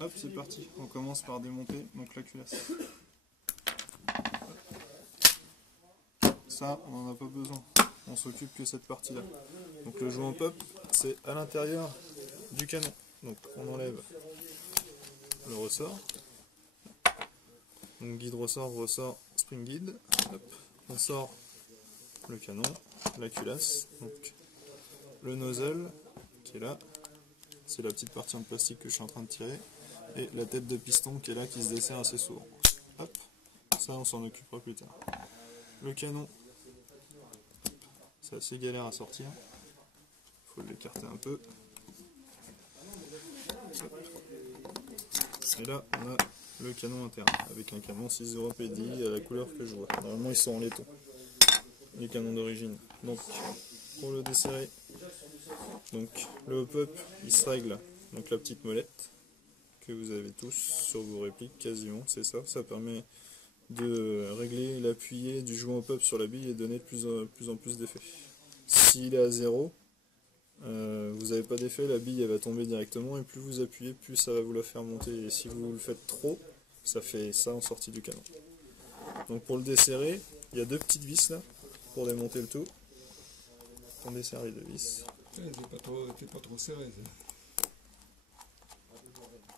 Hop, c'est parti. On commence par démonter donc la culasse. Ça, on n'en a pas besoin. On s'occupe que cette partie-là. Donc le jouant pop, c'est à l'intérieur du canon. Donc on enlève le ressort. Donc guide ressort, spring guide. Hop. On sort le canon, la culasse, donc le nozzle qui est là. C'est la petite partie en plastique que je suis en train de tirer. Et la tête de piston qui est là, qui se dessert assez souvent. Hop. Ça, on s'en occupera plus tard. Le canon. C'est assez galère à sortir. Il faut l'écarter un peu. Et là, on a le canon interne, avec un canon 6.0 PDI à la couleur que je vois. Normalement, ils sont en laiton, les canons d'origine. Donc, pour le desserrer, donc, le hop-up, il se règle. Donc, la petite molette, que vous avez tous sur vos répliques, quasiment, c'est ça. Ça permet de régler l'appuyé du jouant hop-up sur la bille et donner de plus en plus d'effet. S'il est à 0, vous n'avez pas d'effet, la bille elle va tomber directement et plus vous appuyez, plus ça va vous la faire monter. Et si vous le faites trop, ça fait ça en sortie du canon. Donc pour le desserrer, il y a deux petites vis là pour démonter le tout. On desserre les deux vis. T'es pas trop serré.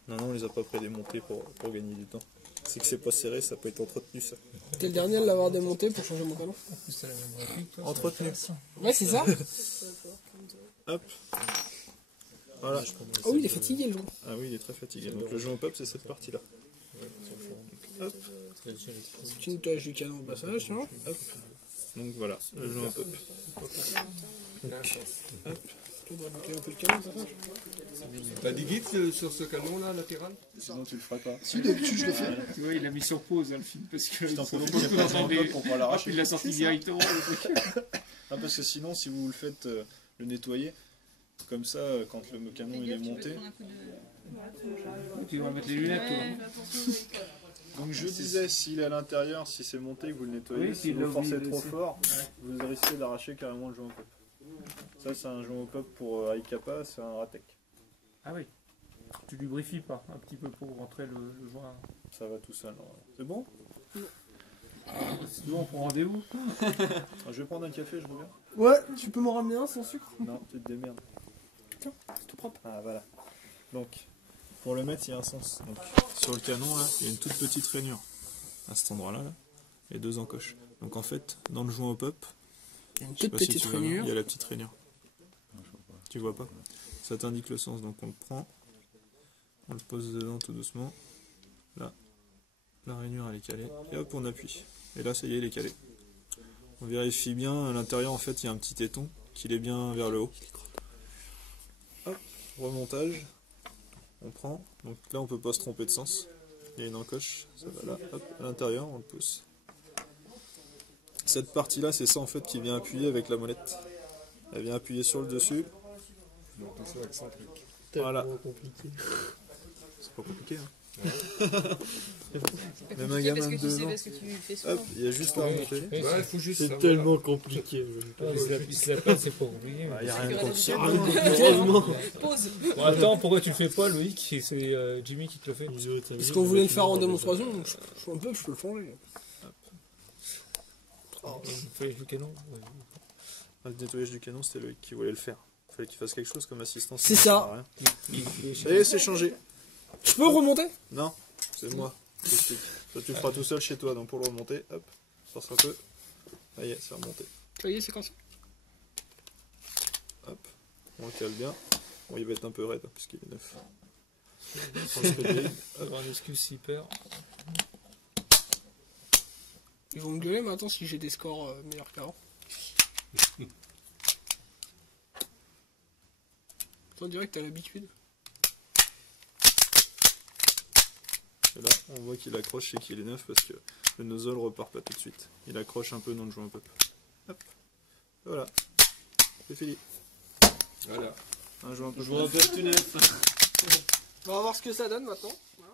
Non, on les a pas pré-démontés pour gagner du temps. C'est que c'est pas serré, ça peut être entretenu ça. T'es le dernier à l'avoir démonté pour changer mon canon. En plus, c'est la même réplique. Toi, Entretenu. Ouais, c'est ça. Hop. Voilà. Oh oui, il est fatigué le joueur. Ah oui, il est très fatigué. Donc le jouant pop, c'est cette partie-là. Hop. Tu nettoyages du canon au passage, tu vois. Hop. Donc voilà, le jouant pop. Hop. Tu dois nettoyer un peu le canon au passage. T'as des guides sur ce canon là, latéral? Sinon tu le ferais pas. Si, d'habitude je le fais. Tu vois, il a mis sur pause hein, le film parce que T'en ça profites, beaucoup il y a pas d'entendre des. pour pas l'arracher. Il l'a sorti directement. Le truc. Ah, parce que sinon, si vous le faites le nettoyer, comme ça, quand le canon il est monté. Tu vas mettre les lunettes, toi. Donc je disais, s'il est à l'intérieur, si c'est monté, que vous le nettoyez, Oui, si s'il vous l'a forcez oublié de trop laisser. fort, vous risquez d'arracher carrément le jouant pop. Ça, c'est un jouant pop pour Aikapa, c'est un Ratek. Ah oui. Tu lubrifies pas un petit peu pour rentrer le joint. Ça va tout seul. C'est bon? C'est bon, on prend rendez-vous. Je vais prendre un café, je reviens. Ouais, tu peux m'en ramener un sans sucre? Non, tu te démerdes. Tiens, c'est tout propre. Ah voilà. Donc, pour le mettre, il y a un sens. Donc, sur le canon, là, il y a une toute petite rainure. À cet endroit-là, là, et deux encoches. Donc en fait, dans le joint au pop, Il y a une je sais toute pas si petite tu vois bien, rainure. il y a la petite rainure. Tu vois pas? Ça t'indique le sens, donc on le prend, on le pose dedans tout doucement. Là, la rainure elle est calée, et hop, on appuie. Et là, ça y est, il est calé. On vérifie bien, à l'intérieur, en fait, il y a un petit téton, qu'il est bien vers le haut. Hop, remontage. On prend, donc là on peut pas se tromper de sens, il y a une encoche, ça va là, hop, à l'intérieur, on le pousse. Cette partie là, c'est ça en fait qui vient appuyer avec la molette. Elle vient appuyer sur le dessus. Donc tout ça excentrique. Voilà. C'est pas compliqué hein. Même un gamin de 2 ans. Hop, il y a juste à remonter. Ouais, il faut juste C'est savoir. tellement compliqué. Il se la passe, c'est pas oublié. Il n'y a rien de compliqué. Pause. Bon, attends, pourquoi tu le fais pas, Loïc? C'est Jimmy qui te le fait. Parce qu'on voulait le faire en démonstration, donc je peux le changer. Il fait le canon. Le nettoyage du canon, c'était Loïc qui voulait le faire. Il fallait qu'il fasse quelque chose comme assistance. C'est ça. Et c'est changé. Je peux remonter? Non, c'est moi. Je t'explique. Ça, tu le feras tout seul chez toi, donc pour le remonter, hop, force un peu. Ça y est, c'est remonté. Ça y est, c'est comme ça. Hop, on le cale bien. Bon, il va être un peu raide, puisqu'il est neuf. On se fait Avoir une excuse s'il perd. Ils vont me gueuler maintenant si j'ai des scores meilleurs qu'avant. On dirait que t'as l'habitude. Et là, on voit qu'il accroche et qu'il est neuf parce que le nozzle repart pas tout de suite. Il accroche un peu dans le joint pop. Hop, voilà, c'est fini. Voilà. Un joint pop. Je vois un peu tout neuf. On va voir ce que ça donne maintenant. Voilà.